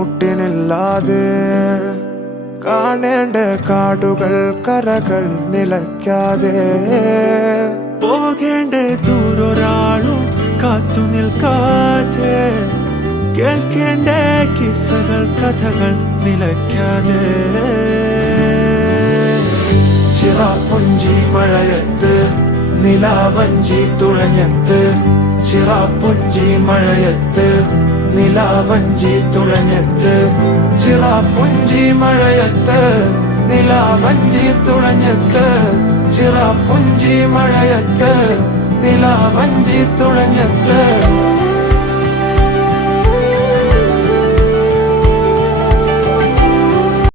കുട്ടിനില്ലാതെ കാണേണ്ട കാടുകൾ കരകൾ നിലയ്ക്കാതെ പോകേണ്ട ദൂരൊരാളും കാത്തു നിൽക്കാതെ കേൾക്കേണ്ട കിസ്സകൾ കഥകൾ നിലയ്ക്കാതെ ചിറാപ്പുഞ്ചി മഴയത്ത് നിലാവഞ്ചി തുഴഞ്ഞത്ത് ചിറാപ്പുഞ്ചി മഴയത്ത് നിലാവഞ്ചി തുഴഞ്ഞത്ത് ചിറാപ്പുഞ്ചി മഴയത്ത് നിലാവഞ്ചി തുഴഞ്ഞത്ത് ചിറാപ്പുഞ്ചി മഴയത്ത് നിലാവഞ്ചി തുഴഞ്ഞത്ത്